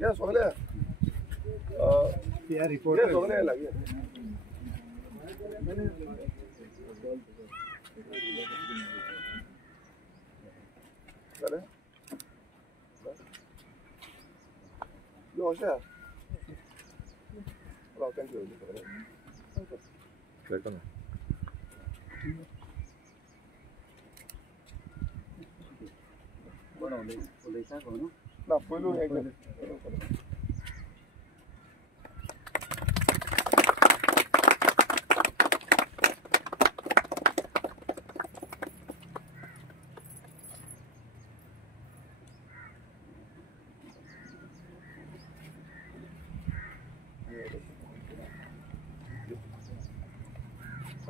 या सगळे या रिपोर्ट सगळे लागे चले यो अशा थँक्यू वेलकम कोण उलयता कोण ना पयलू एकदम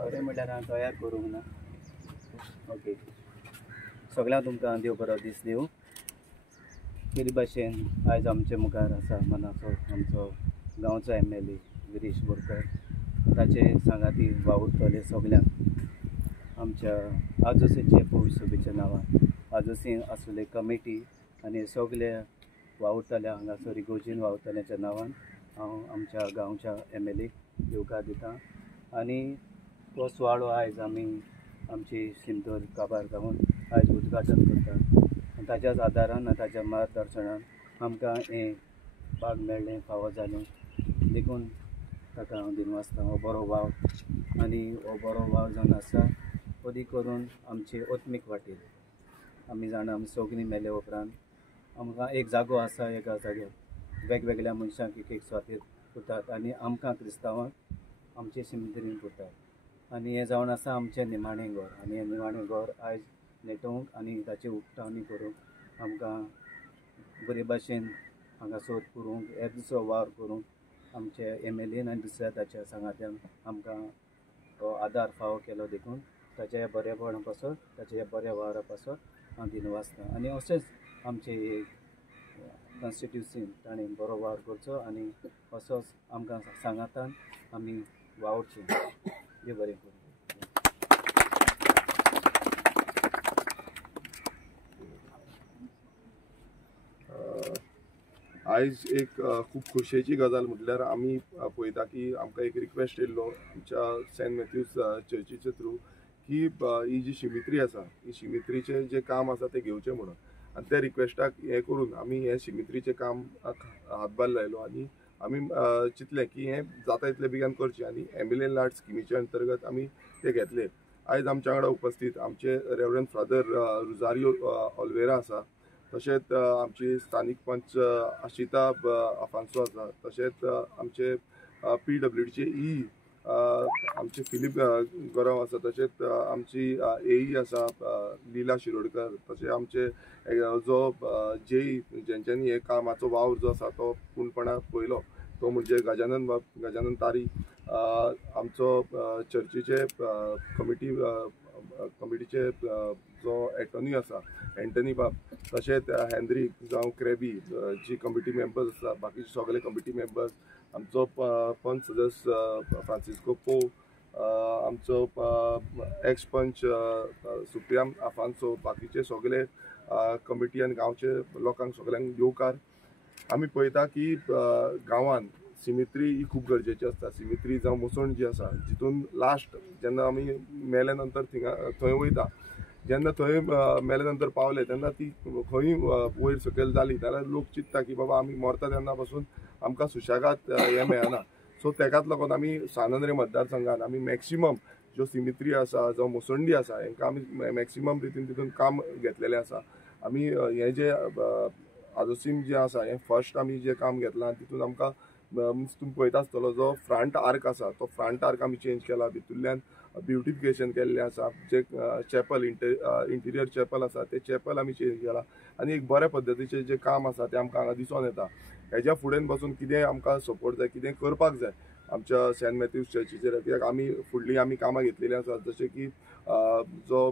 बरें म्हटल्यार हांव तयार करूंक ना ओके सगळ्यांक तुमकां देव बरो दीस दिवं केली भाशेन आयज आमचे मुखार आसा मनाचो आमचो गांवचो MLA गिरीश बोरकर ताचे सांगाती वावुरतले सगळ्यांक आमच्या आजोसीचे पौरसभेच्या नांवान आजोसी आसले कमिटी आनी सगळे वावुरतल्या हांगासर इगोर्जीन वावुरतल्याच्या नांवान हांव आमच्या गांवच्या MLA येवकार दिता आनी तो सुवाळो आयज आमी आमची सिंधूर काबार जावन आयज उद्घाटन करतात आनी ताच्याच आदारान ताच्या मार्गदर्शनान आमकां हें भाग मेळ्ळें फावो जालें देखून ताका हांव दिनवासता हो बरो वाव आनी हो बरो वाव जावन आसा अदी करून आमचे ओत्मीक वाटेर आमी जाणा आमी सगळीं मेले उपरांत आमकां एक जागो आसा एका जाग्यार वेगवेगळ्या मनशांक एक स्वातेर पुरतात आनी आमकां क्रिस्तांवांक आमचे सिमित्रीन पुरतात आनी हें जावन आसा आमचें निमाणें घर आनी हें निमाणें घर आयज नेटोवंक आनी ताची उक्तावणी करूंक आमकां बरे भाशेन हांगासर करूंक हे दुसरो वावर करूंक आमचे MLAन आनी दुसऱ्या ताच्या सांगात्यान आमकां तो आदार फावो केलो देखून ताच्या ह्या बरेपणा पासत ताच्या ह्या बऱ्या वावरा पासत हांव दिनवासता आनी अशेंच आमचे कॉन्स्टिट्युन्सीन ताणें बरो वावर करचो आनी असोच आमकां सांगातान आमी वावरचें देव बरें करूं आयज एक खूब खोशयेची गजाल म्हटल्यार आमी पळयता की आमकां एक रिक्वेस्ट येयल्लो आमच्या सेंट मॅथ्यूज चर्चीचे थ्रू की ही जी शिमित्री आसा ही शिमित्रीचें जें काम आसा तें घेवचें म्हणून आनी त्या रिक्वेस्टाक हें करून आमी हें शिमित्रीचें काम हातभार लायलो आनी आमी चिंतलें की हें जाता इतलें बेगीन करचें आनी MLA लाड स्किमीच्या अंतर्गत आमी तें घेतलें आयज आमच्या वांगडा उपस्थित आमचे रेवरंड फादर रुजारियो ऑल्वेरा आसा तशेंच आमची स्थानीक पंच आशिता आफांसो आसा तशेंच आमचे PWDचे ई आमचे फिलीप गरव आसा तशेंच आमची AE आसा लीला शिरोडकर तशें आमचे जो JE जेंच्यांनी हे कामाचो वावर जो आसा तो पूर्णपणान पयलो तो म्हणजे गजानन तारी आमचो चर्चीचे कमिटीचे जो एटर्नी आसा एंटनी बाब तशेंच हेनरी जावं क्रेबी जी कमिटी मेंबर्स आसा बाकीचे सगळे कमिटी मेंबर्स आमचो पंच सदस्य फ्रांसिस्को पो आमचो एक्स पंच सुप्रियाम आफांसो बाकीचे सगळे कमिटी आनी गांवचे लोकांक सगळ्यांक येवकार आमी पळयता की गांवांत सिमित्री ही खूब गरजेची आसता सिमित्री जावं मुसोण जी आसा जितून लास्ट जेन्ना आमी मेले नंतर थंय वयता जेन्ना थंय मेले नंतर पावले तेन्ना ती खंय वयर सकयल जाली जाल्यार लोक चिंतता की बाबा आमी मरता तेन्ना पासून आमकां सुशेगाद हें मेळना सो तेकाच लागून आमी सानंद्रे मतदारसंघान आमी मॅक्सिमम ज्यो सिमित्री आसा जावं मुसोंडी आसा हांकां आमी मॅक्सिमम रितीन तितून काम घेतलेलें आसा आमी हें जे आजोसीम जें आसा हें फर्स्ट आमी जें काम घेतलां तितून आमकां तुमी पळयता आसतलो जो फ्रंट आर्क आसा तो फ्रंट आर्क आमी चेंज केला भितूरल्यान ब्युटिफिकेशन केल्लें आसा जे चॅपल इंटिरियर चॅपल आसा ते चॅपल आमी चेंज केला आनी एक बऱ्या पद्दतीचें जें काम आसा तें आमकां हांगा दिसून येता हेज्या फुडें पासून कितेंय आमकां सपोर्ट जाय कितेंय करपाक जाय आमच्या सेंट मॅथ्यूज चर्चीचेर कित्याक आमी फुडलीं आमी कामां घेतलेलीं आसात जशें की जो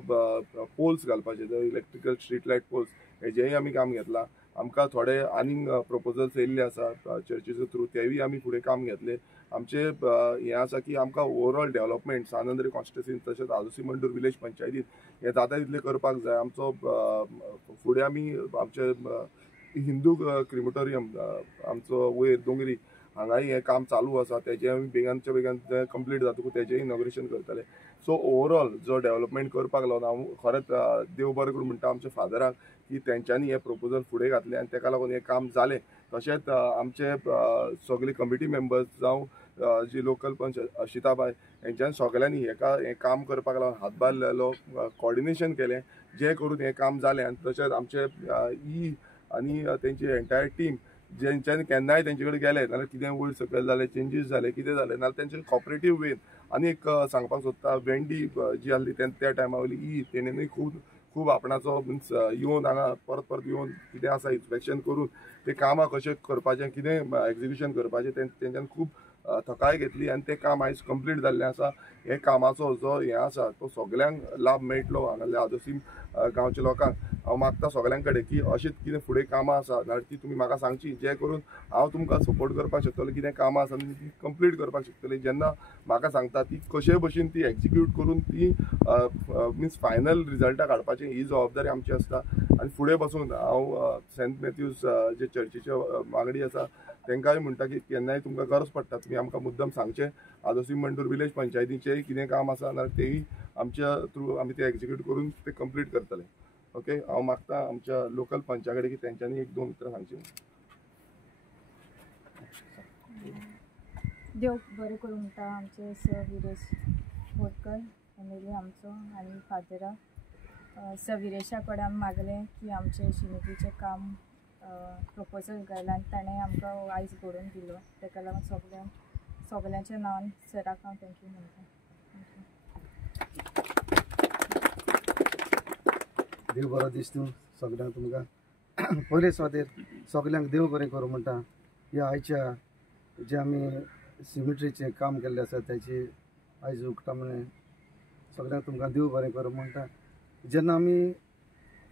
पोल्स घालपाचे जो इलेक्ट्रिकल स्ट्रीट लायट पोल्स हेजेंय आमी काम घेतला। आमकां थोडे आनीक प्रपोजल्स येयल्ले आसा चर्चीचे थ्रू, तेवूय आमी फुडें काम घेतले। आमचे हें आसा की आमकां ओवरऑल डेव्हलपमेंट सानंद्री कॉन्स्टिट्युन्सीन तशेंच आदोसी मंडूर विलेज पंचायतीन हें जाता तितलें करपाक जाय। आमचो फुडें आमी आमचे हिंदू क्रिमेटोरियम आमचो वयर दोंगरी हांगाय हें काम चालू आसा, तेजें आमी बेगानच्या बेगान कंप्लीट जातकूच तेजेंय इनॉग्रेशन करतले। सो ओवरऑल जो डेव्हलपमेंट करपाक लागून हांव खरेंच देव बरें करूं म्हणटा आमच्या फादराक की तेंच्यांनी हें प्रपोजल फुडें घातलें आनी तेका लागून हें काम जालें। तशेंच आमचे सगळे कमिटी मेंबर्स जावं जी लोकल पंच अशिताबाई हेंच्यांनी सगळ्यांनी हें काम करपाक लागून हातभार लायलो, कॉर्डिनेशन केलें, जें करून हें काम जालें। आनी तशेंच आमचे आनी तेंची एंटायर टीम जेंच्यांनी केन्नाय तेंचे कडेन गेले नाल्यार कितें वयर सकयल जालें, चेंजीस जाले, कितें जालें नाल्यार तेंचे कॉपरेटीव वेन आनी एक सांगपाक सोदता वेंडी जी आहली त्या टायमा वयली तेणेनूय खूब आपणाचो मिन्स येवन हांगा परत परत येवन कितें आसा इन्स्पेक्शन करून ते कामां कशें करपाचें, कितें एग्जिक्युशन करपाचें तेंच्यांनी खूब तकाय घेतली आनी तें काम आयज कंप्लीट जाल्लें आसा। हे कामाचो जो हें आसा तो सगळ्यांक लाभ मेळटलो हांगासरल्या आदोसी गांवच्या लोकांक। हांव मागता सगळ्यां कडेन की अशीच कितें फुडें कामां आसा जाल्यार ती तुमी म्हाका सांगची, जें करून हांव तुमकां सपोर्ट करपाक शकतलो। कितें कामां आसा ती कंप्लीट करपाक शकतली, जेन्ना म्हाका सांगता ती कशे भशेन ती एग्जिक्यूट करून ती मिन्स फायनल रिजल्टाक हाडपाची ही जबाबदारी आमची आसता। आनी फुडें बसून हांव सेंट मॅथ्यूज जे चर्चीचे वांगडी आसा तेंकांय म्हणटा की केन्नाय तुमकां गरज पडटा तुमी आमकां मुद्दम सांगचें। आदोसी मंडूर विलेज पंचायतीचेंय कितें काम आसा जाल्यार तेवूय आमच्या थ्रू आमी तें एग्जिक्यूट करून तें कंप्लीट करतले। ओके, हांव मागता आमच्या लोकल पंचा कडेन की तेंच्यांनी एक दोन उतरां सांगची। देव बरें करूं म्हणटा आमचे सर विरेश बोरकर एमएलए आमचो आनी फादराक सर विरेशा कडेन आमी मागलें की आमचे शिमितीचें काम प्रपोजल घायला आनी ताणें आमकां आयज घडोवन दिलो। ताका लागून सगळ्यांच्या नांवान सराक हांव थँक्यू म्हणटा। देव बरो दीस दिवं सगळ्यांक तुमकां। पयले सुवातेर सगळ्यांक देव बरें करूं म्हणटा। ह्या आयच्या जे आमी सिमिट्रीचें काम केल्लें आसा त्याची आयज उक्तावण सगळ्यांक तुमकां देव बरें करूं म्हणटा। जेन्ना आमी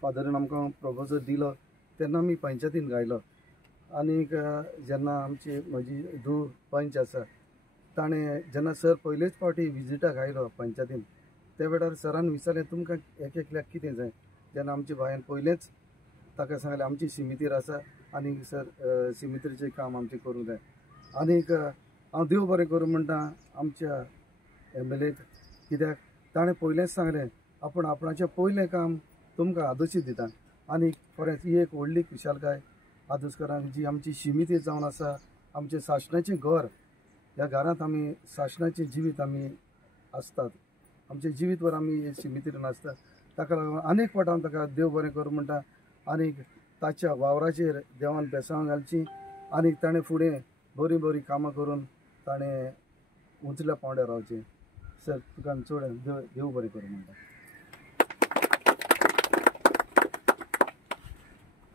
फादरान आमकां प्रपोजल दिलो तेन्ना आमी पंचायतीन गायलो आनीक जेन्ना आमची म्हजी धूव पंच आसा ताणें जेन्ना सर पयलेच फावटी विजिटाक आयलो पंचायतीन त्या वेळार सरान विचारलें तुमकां एक एकल्याक कितें जाय। जेन्ना आमचे बायन पयलेंच ताका सांगलें आमची सिमितीर आसा आनी सर सिमितीचें काम आमचें करूंक जाय। आनीक हांव देव बरें करूं म्हणटा आमच्या एमएलएक, कित्याक ताणें पयलेंच सांगलें आपूण आपणाचें पयलें काम तुमकां आदोशी दिता। आनी खरेंच ही एक व्हडली खुशालकाय आदोसकारांक जी आमची शिमिती जावन आसा, आमचें शासनाचें घर, ह्या घरांत आमी शासनाचें जिवीत आमी आसतात, आमचें जिवीतभर आमी शिमितीन आसतात। ताका लागून आनीक फावट हांव ताका देव बरें करूं म्हणटा आनीक ताच्या वावराचेर देवान बेसांव घालची आनीक ताणें फुडें बरीं बरीं कामां करून ताणें उंचल्या पांवड्यार रावचें। सर तुका चड देव बरें करूं म्हणटा।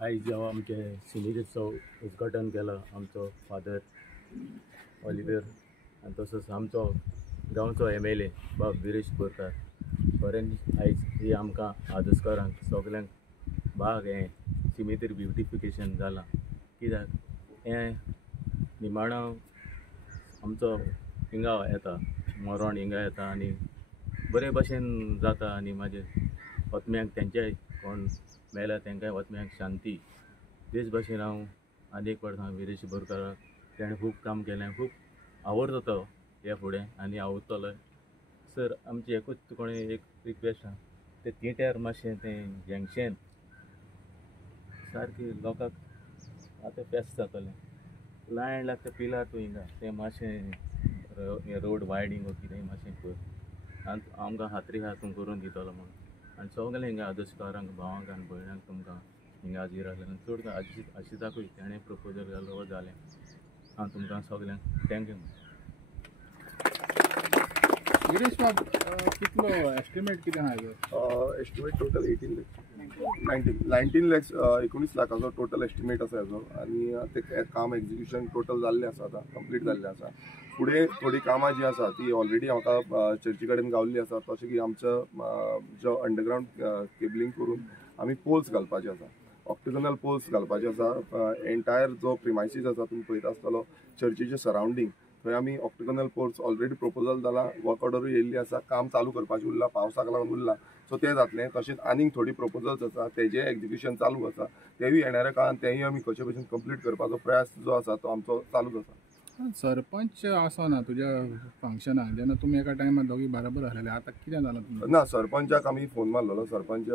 आयज जेव्हा आमचे सिमितीचो उद्घाटन केला आमचो फादर ऑलिव्हर आनी तसोच आमचो गांवचो एमएलए बाब विरेश बोरकार, खरें आयज ही आमकां आदोसकारांक सगल्यांक बाग हें सिमितीर ब्युटिफिकेशन जालां। कित्याक हें निमाणां आमचो हिंगा येता, मरण हिंगा येता आनी बरे भशेन जाता आनी म्हाजे वतम्यांक तेंच्याय कोण मेल्या तेंकाय वतम्यांक शांती तेच भशेन हांव आनीक फावट हांव विरेश बोरकाराक तेणें खूब काम केलें, खूब आवडतो तो ह्या फुडें आनी आवडटलो। सर आमची एकूच कोणें एक रिक्वेस्ट आहा तें थिएटर मातशें तें जंक्शन सारकी लोकांक आतां फेस्त जातलें लायन लागता पिलार तूं हिंगा तें मातशें रोड वायडींग वो कितेंय मातशें कर आनी आमकां खात्री आहा तूं करून दितलो म्हणून। आनी सगळें हिंगा आदोसकारांक भावांक आनी भयणांक तुमकां हिंगा हाजीर आसलें चड आशिताकूय तेणें प्रपोजल घालो जालें। हांव तुमकां सगळ्यांक थँक्यू म्हणटा। गिरीश बाब कितलो एस्टिमेट कितें आहा ह्यो? एस्टिमेट टोटल 19 लॅक्स 19 लाखाचो टोटल एस्टिमेट आसा हेजो आनी तें काम एग्जिक्युशन टोटल जाल्लें आसा, आतां कंप्लीट जाल्लें आसा। फुडें थोडीं कामां जीं आसा ती ऑलरेडी म्हाका चर्ची कडेन गावल्ली आसा, तशें की आमचो जो अंडरग्रावंड केबलिंग करून आमी पोल्स घालपाचे आसा। ऑक्टिगनल पोल्स घालपाचे आसा. एंटायर जो प्रिमायसीस आसा तुम्ही पळयता आसतलो चर्चीचे सरावंडींग थंय आमी ऑक्टिगनल पोल्स ऑलरेडी प्रपोजल जाला, वर्क ऑर्डरूय येयल्ली आसा, काम चालू करपाचें उरला, पावसाक लागून उरला. सो तें जातलें. तशेंच आनीक थोडी प्रपोजल्स आसा तेजे एग्जिक्युशन चालू आसा. तेवूय येणाऱ्या काळान तेंय आमी कशे भशेन कंप्लीट करपाचो प्रयास जो आसा तो आमचो चालूच आसा. सरपंच आसना तुज्या फंक्शनाक जेन्ना तुमी एका टायमार दोगी बराबर आसलेले, आतां कितें जालां तुमकां? ना, सरपंचाक आमी फोन मारलेलो. सरपंच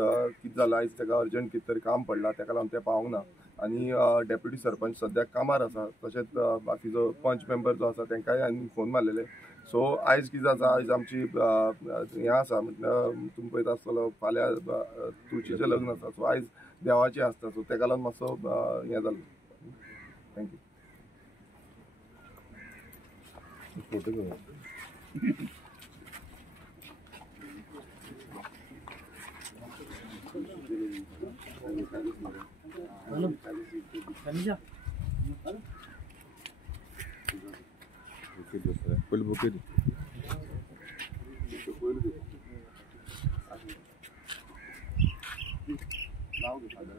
कितें जाला आयज तेका अर्जंट कितें तरी काम पडला तेका लागून ते पावूंक ना. आनी डेप्युटी सरपंच सद्याक कामार आसा. तशेंच बाकीचो पंच मेंबर जो आसा तेंकाय आनी फोन मारलेले. सो आयज कितें जाता, आयज आमची हें आसा तुमी पळयता आसतलो फाल्यां तुळशीचें लग्न आसा. सो आयज देवाचें आसता. सो तेका लागून मातसो हें जालो. थँक्यू. फोटो घेवन पयलीं बुके दी. नाव घे फादर.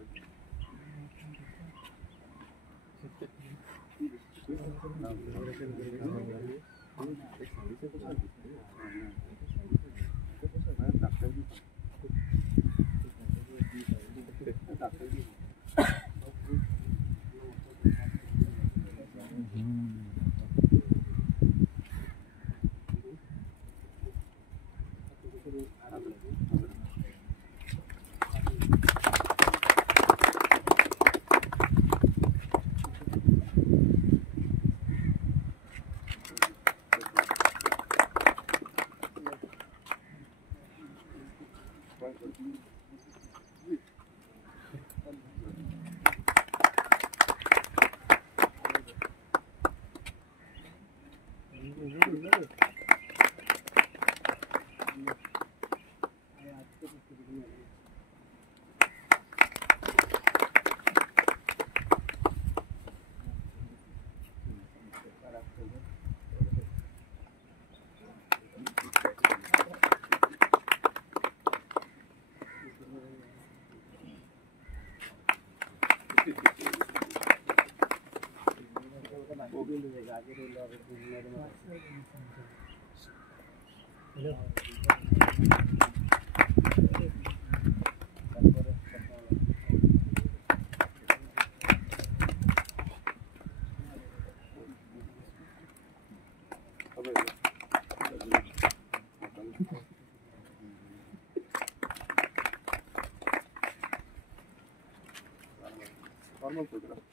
Normal photograph.